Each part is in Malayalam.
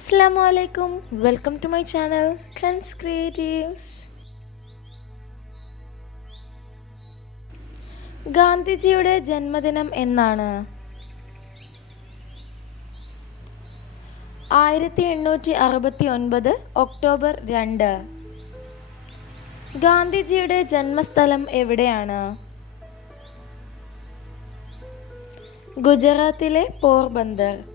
അസ്സാമു അലൈക്കും. Welcome to my channel Khans creatives ഗാന്ധിജിയുടെ ജന്മദിനം എന്നാണ്. ആയിരത്തി എണ്ണൂറ്റി അറുപത്തി ഒൻപത് ഒക്ടോബർ രണ്ട്. ഗാന്ധിജിയുടെ ജന്മസ്ഥലം എവിടെയാണ്? ഗുജറാത്തിലെ പോർബന്ദർ.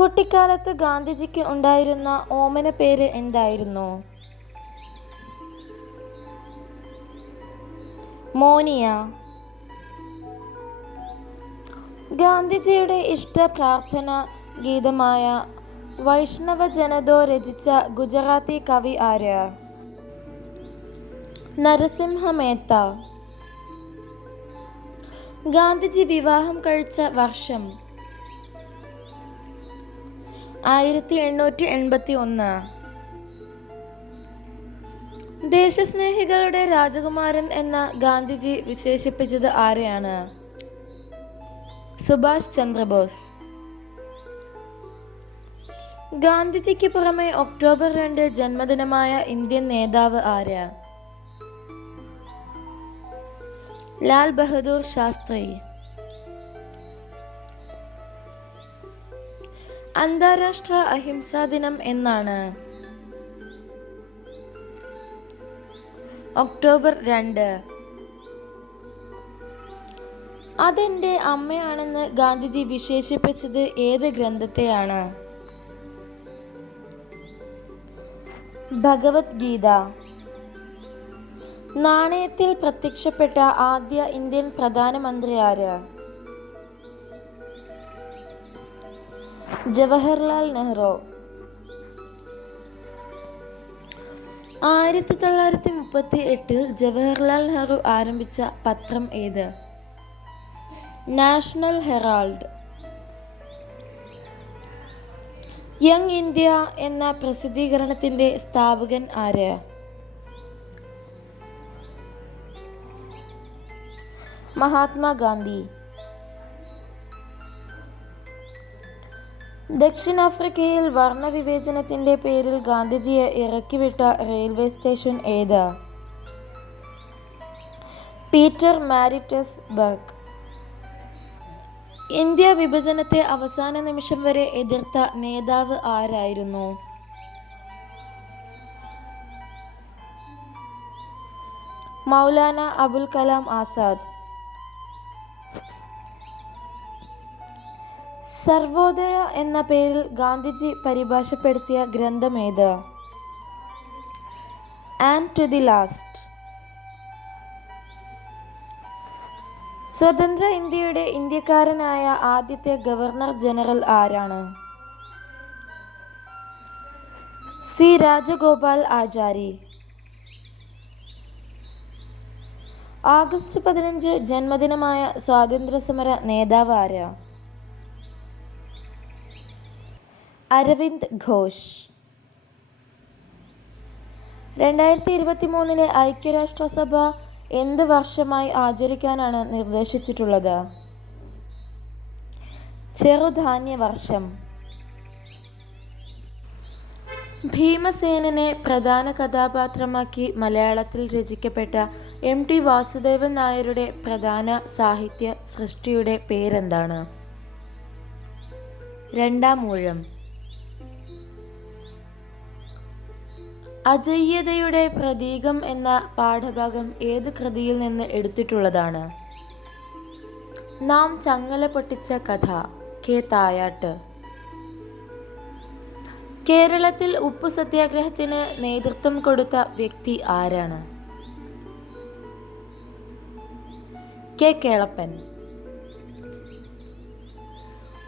കുട്ടിക്കാലത്ത് ഗാന്ധിജിക്ക് ഉണ്ടായിരുന്ന ഓമന പേര് എന്തായിരുന്നു? മോനിയ. ഗാന്ധിജിയുടെ ഇഷ്ട പ്രാർത്ഥന ഗീതമായ വൈഷ്ണവ ജനതോ രചിച്ച ഗുജറാത്തി കവി ആര്? നരസിംഹ മേത്ത. ഗാന്ധിജി വിവാഹം കഴിച്ച വർഷം ആയിരത്തി എണ്ണൂറ്റി എൺപത്തി ഒന്ന് ദേശസ്നേഹികളുടെ രാജകുമാരൻ എന്ന ഗാന്ധിജി വിശേഷിപ്പിച്ചത് ആരെയാണ്? സുഭാഷ് ചന്ദ്രബോസ്. ഗാന്ധിജിക്ക് പുറമെ ഒക്ടോബർ രണ്ട് ജന്മദിനമായ ഇന്ത്യൻ നേതാവ് ആര്? ലാൽ ബഹദൂർ ശാസ്ത്രി. അന്താരാഷ്ട്ര അഹിംസാ ദിനം എന്നാണ്. ഒക്ടോബർ രണ്ട്. അതെന്റെ അമ്മയാണെന്ന് ഗാന്ധിജി വിശേഷിപ്പിച്ചത് ഏത് ഗ്രന്ഥത്തെയാണ്? ഭഗവത്ഗീത. നാണയത്തിൽ പ്രത്യക്ഷപ്പെട്ട ആദ്യ ഇന്ത്യൻ പ്രധാനമന്ത്രി ആര്? ജവഹർലാൽ നെഹ്റു. ആയിരത്തി തൊള്ളായിരത്തി മുപ്പത്തി എട്ടിൽ ജവഹർലാൽ നെഹ്റു ആരംഭിച്ച പത്രം ഏത്? National Herald. യങ് ഇന്ത്യ എന്ന പ്രസിദ്ധീകരണത്തിന്റെ സ്ഥാപകൻ ആര്? മഹാത്മാഗാന്ധി. ദക്ഷിണാഫ്രിക്കയിൽ വർണവിവേചനത്തിന്റെ പേരിൽ ഗാന്ധിജിയെ ഇറക്കിവിട്ട റെയിൽവേ സ്റ്റേഷൻ ഏത്? പീറ്റർ മാരിറ്റസ് ബർഗ് ഇന്ത്യ വിഭജനത്തെ അവസാന നിമിഷം വരെ എതിർത്ത നേതാവ് ആരായിരുന്നു? മൗലാന അബുൽ കലാം ആസാദ്. സർവോദയ എന്ന പേരിൽ ഗാന്ധിജി പരിഭാഷപ്പെടുത്തിയ ഗ്രന്ഥമേത് ആൻഡ് ടു ദി ലാസ്റ്റ് സ്വതന്ത്ര ഇന്ത്യയുടെ ഇന്ത്യക്കാരനായ ആദ്യത്തെ ഗവർണർ ജനറൽ ആരാണ്? സി. രാജഗോപാൽ ആചാരി. ആഗസ്റ്റ് പതിനഞ്ച് ജന്മദിനമായ സ്വാതന്ത്ര്യസമര നേതാവ് ആരാ? അരവിന്ദ് ഘോഷ്. രണ്ടായിരത്തി ഇരുപത്തി മൂന്നിലെ ഐക്യരാഷ്ട്രസഭ എന്ത് വർഷമായി ആചരിക്കാനാണ് നിർദ്ദേശിച്ചിട്ടുള്ളത്? ചെറുധാന്യ വർഷം. ഭീമസേനനെ പ്രധാന കഥാപാത്രമാക്കി മലയാളത്തിൽ രചിക്കപ്പെട്ട എം ടി വാസുദേവൻ നായരുടെ പ്രധാന സാഹിത്യ സൃഷ്ടിയുടെ പേരെന്താണ്? രണ്ടാം ഊഴം. അജയ്യതയുടെ പ്രതീകം എന്ന പാഠഭാഗം ഏത് കൃതിയിൽ നിന്ന് എടുത്തിട്ടുള്ളതാണ്? നാം ചങ്ങല പൊട്ടിച്ച കഥ കെ തായാട്ട്. കേരളത്തിൽ ഉപ്പ് സത്യാഗ്രഹത്തിന് നേതൃത്വം കൊടുത്ത വ്യക്തി ആരാണ്? കെ കേളപ്പൻ.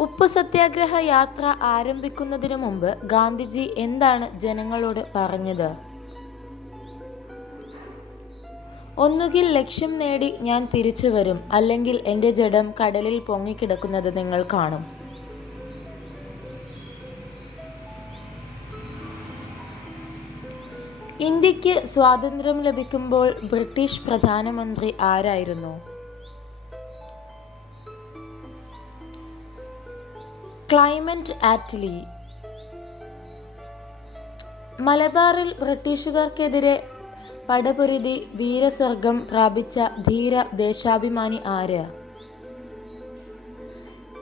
ഉപ്പു സത്യാഗ്രഹ യാത്ര ആരംഭിക്കുന്നതിന് മുമ്പ് ഗാന്ധിജി എന്താണ് ജനങ്ങളോട് പറഞ്ഞത്? ഒന്നുകിൽ ലക്ഷ്യം നേടി ഞാൻ തിരിച്ചു വരും അല്ലെങ്കിൽ എന്റെ ജഡം കടലിൽ പൊങ്ങിക്കിടക്കുന്നത് നിങ്ങൾ കാണും. ഇന്ത്യയ്ക്ക് സ്വാതന്ത്ര്യം ലഭിക്കുമ്പോൾ ബ്രിട്ടീഷ് പ്രധാനമന്ത്രി ആരായിരുന്നു? ക്ലൈമറ്റ് ആറ്റ്ലി മലബാറിൽ ബ്രിട്ടീഷുകാർക്കെതിരെ പടപൊരുതി വീരസ്വർഗം പ്രാപിച്ച ധീര ദേശാഭിമാനി ആര്?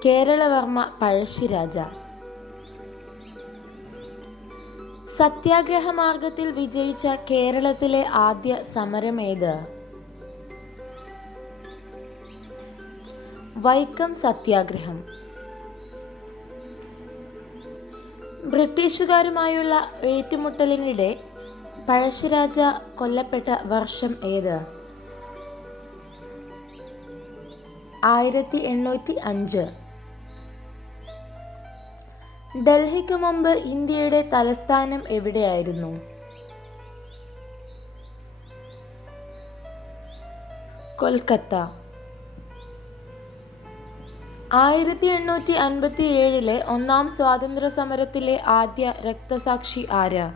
കേരളവർമ്മ പഴശ്ശിരാജ. സത്യാഗ്രഹ മാർഗത്തിൽ വിജയിച്ച കേരളത്തിലെ ആദ്യ സമരം സമരമേത്? വൈക്കം സത്യാഗ്രഹം. ബ്രിട്ടീഷുകാരുമായുള്ള ഏറ്റുമുട്ടലിനിടെ പഴശ്ശിരാജ കൊല്ലപ്പെട്ട വർഷം ഏത്? ആയിരത്തി എണ്ണൂറ്റി അഞ്ച്. ഡൽഹിക്ക് മുമ്പ് ഇന്ത്യയുടെ തലസ്ഥാനം എവിടെയായിരുന്നു? കൊൽക്കത്ത. ആയിരത്തി എണ്ണൂറ്റി അൻപത്തി ഏഴിലെ ഒന്നാം സ്വാതന്ത്ര്യ സമരത്തിലെ ആദ്യ രക്തസാക്ഷി ആര്?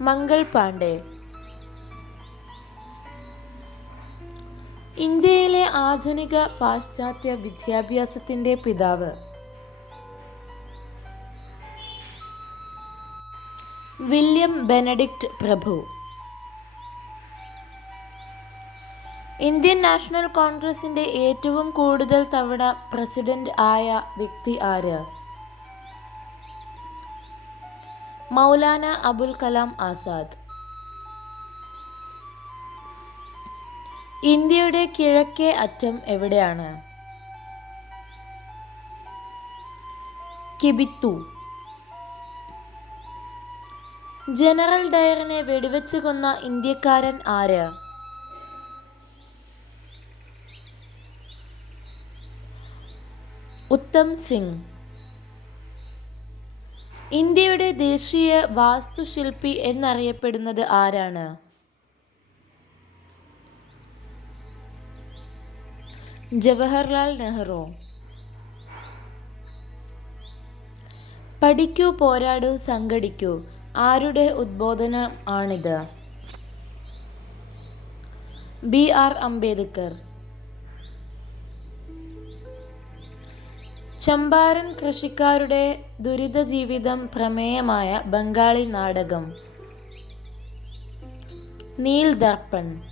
മംഗൾ പാണ്ഡെ. ഇന്ത്യയിലെ ആധുനിക പാശ്ചാത്യ വിദ്യാഭ്യാസത്തിന്റെ പിതാവ്. വില്യം ബെനഡിക്റ്റ് പ്രഭു. ഇന്ത്യൻ നാഷണൽ കോൺഗ്രസിന്റെ ഏറ്റവും കൂടുതൽ തവണ പ്രസിഡന്റ് ആയ വ്യക്തി ആര്? മൗലാന അബുൽ കലാം ആസാദ്. ഇന്ത്യയുടെ കിഴക്കേ അറ്റം എവിടെയാണ്? കിബിത്തു. ജനറൽ ഡയറിനെ വെടിവെച്ച് കൊന്ന ഇന്ത്യക്കാരൻ ആര്? ഉത്തം സിംഗ്. ഇന്ത്യയുടെ ദേശീയ വാസ്തുശില്പി എന്നറിയപ്പെടുന്നത് ആരാണ്? ജവഹർലാൽ നെഹ്റു. പഠിക്കൂ പോരാടൂ സംഘടിക്കൂ. ആരുടെ ഉദ്ബോധനം ആണിത്? B R Ambedkar. ചമ്പാരൻ കൃഷിക്കാരുടെ ദുരിത ജീവിതം പ്രമേയമായ ബംഗാളി നാടകം. നീൽ ദർപ്പൺ.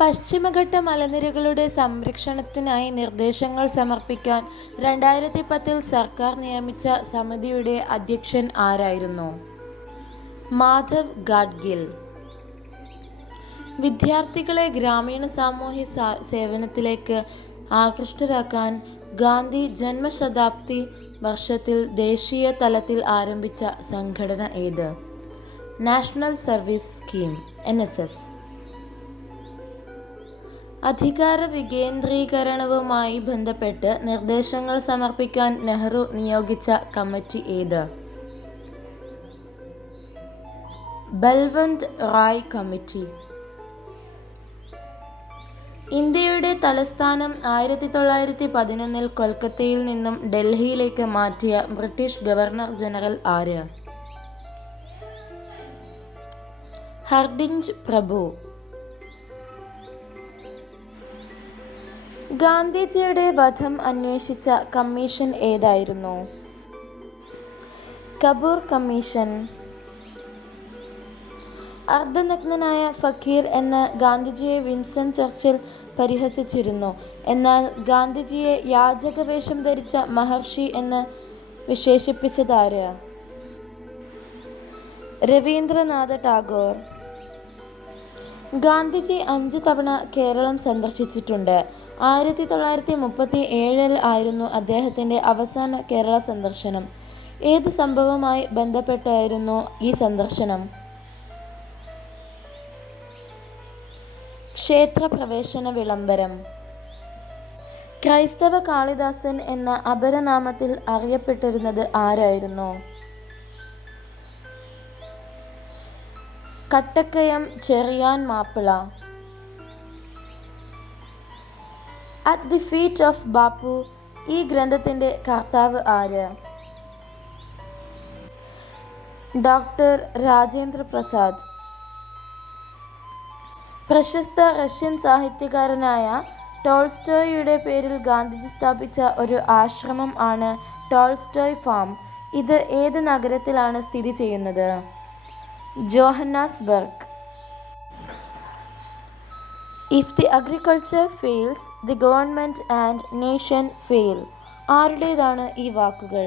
പശ്ചിമഘട്ട മലനിരകളുടെ സംരക്ഷണത്തിനായി നിർദ്ദേശങ്ങൾ സമർപ്പിക്കാൻ രണ്ടായിരത്തി പത്തിൽ സർക്കാർ നിയമിച്ച സമിതിയുടെ അധ്യക്ഷൻ ആരായിരുന്നു? മാധവ് ഗാഡ്ഗിൽ. വിദ്യാർത്ഥികളെ ഗ്രാമീണ സാമൂഹ്യ സേവനത്തിലേക്ക് ആകൃഷ്ടരാക്കാൻ ഗാന്ധി ജന്മശതാബ്ദി വർഷത്തിൽ ദേശീയ തലത്തിൽ ആരംഭിച്ച സംഘടന ഏത്? National service scheme N S S. അധികാര വികേന്ദ്രീകരണവുമായി ബന്ധപ്പെട്ട് നിർദ്ദേശങ്ങൾ സമർപ്പിക്കാൻ നെഹ്റു നിയോഗിച്ച കമ്മിറ്റി ഏത്? ബൽവന്ത് റായ് കമ്മിറ്റി. ഇന്ത്യയുടെ തലസ്ഥാനം ആയിരത്തി തൊള്ളായിരത്തി പതിനൊന്നിൽ കൊൽക്കത്തയിൽ നിന്നും ഡൽഹിയിലേക്ക് മാറ്റിയ ബ്രിട്ടീഷ് ഗവർണർ ജനറൽ ആര്? ഹർഡിഞ്ച് പ്രഭു. ഗാന്ധിജിയുടെ വധം അന്വേഷിച്ച കമ്മീഷൻ ഏതായിരുന്നു? കപൂർ കമ്മീഷൻ. അർദ്ധനഗ്നനായ ഫക്കീർ എന്ന ഗാന്ധിജിയെ വിൻസൻ ചർച്ചിൽ പരിഹസിച്ചിരുന്നു. എന്നാൽ ഗാന്ധിജിയെ യാചകവേഷം ധരിച്ച മഹർഷി എന്ന് വിശേഷിപ്പിച്ചതാര്? രവീന്ദ്രനാഥ ടാഗോർ. ഗാന്ധിജി അഞ്ചു തവണ കേരളം സന്ദർശിച്ചിട്ടുണ്ട്. ആയിരത്തി തൊള്ളായിരത്തി മുപ്പത്തി ഏഴിൽ ആയിരുന്നു അദ്ദേഹത്തിന്റെ അവസാന കേരള സന്ദർശനം. ഏത് സംഭവവുമായി ബന്ധപ്പെട്ടായിരുന്നു ഈ സന്ദർശനം? ക്ഷേത്രപ്രവേശന വിളംബരം. ക്രൈസ്തവ കാളിദാസൻ എന്ന അപരനാമത്തിൽ അറിയപ്പെട്ടിരുന്നത് ആരായിരുന്നു? Kattakkayam Cherian Mappila. At the feet of Bapu ഈ ഗ്രന്ഥത്തിന്റെ കർത്താവ് ആര്? ഡോക്ടർ രാജേന്ദ്ര പ്രസാദ് പ്രശസ്ത റഷ്യൻ സാഹിത്യകാരനായ ടോൾസ്റ്റോയിയുടെ പേരിൽ ഗാന്ധിജി സ്ഥാപിച്ച ഒരു ആശ്രമം ആണ് ടോൾസ്റ്റോയ് ഫാം. ഇത് ഏത് നഗരത്തിലാണ് സ്ഥിതി ചെയ്യുന്നത്? Johannesburg. If the agriculture fails, the government and nation fail. ആരുടേതാണ് ഈ വാക്കുകൾ?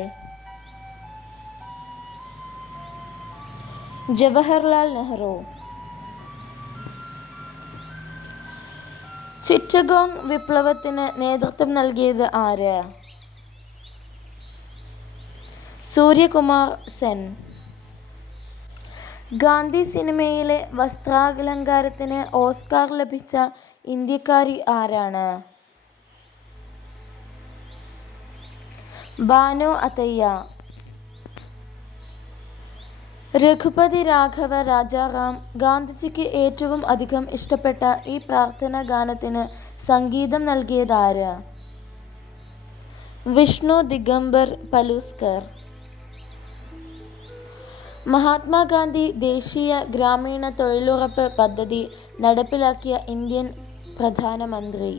ജവഹർലാൽ നെഹ്റു. ചിറ്റഗോംഗ് വിപ്ലവത്തിന് നേതൃത്വം നൽകിയത് ആര്? സൂര്യകുമാർ സെൻ. ഗാന്ധി സിനിമയിലെ വസ്ത്രാലങ്കാരത്തിന് ഓസ്കാർ ലഭിച്ച ഇന്ത്യക്കാരി ആരാണ്? ബാനോ അത്തയ്യ. രഘുപതി രാഘവ രാജാറാം. ഗാന്ധിജിക്ക് ഏറ്റവും അധികം ഇഷ്ടപ്പെട്ട ഈ പ്രാർത്ഥനാ ഗാനത്തിന് സംഗീതം നൽകിയതാര്? വിഷ്ണു ദിഗംബർ പലൂസ്കർ മഹാത്മാഗാന്ധി ദേശീയ ഗ്രാമീണ തൊഴിലുറപ്പ് പദ്ധതി നടപ്പിലാക്കിയ ഇന്ത്യൻ പ്രധാനമന്ത്രി?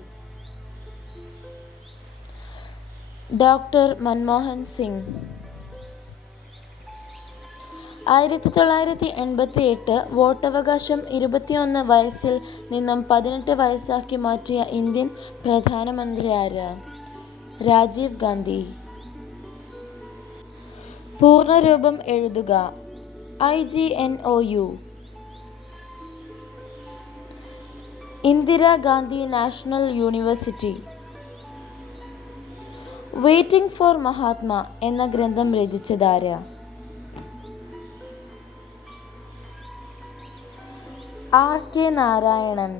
ഡോക്ടർ മൻമോഹൻ സിംഗ്. ആയിരത്തി തൊള്ളായിരത്തി എൺപത്തി എട്ട് വോട്ടവകാശം ഇരുപത്തിയൊന്ന് വയസ്സിൽ നിന്നും പതിനെട്ട് വയസ്സാക്കി മാറ്റിയ ഇന്ത്യൻ പ്രധാനമന്ത്രി ആര്? രാജീവ് ഗാന്ധി. പൂർണരൂപം എഴുതുക. I. G. N. O. U. Indira Gandhi National University. Waiting for Mahatma എന്ന ഗ്രന്ഥം രചിച്ചതാര്? ആർ. കെ. നാരായണൻ.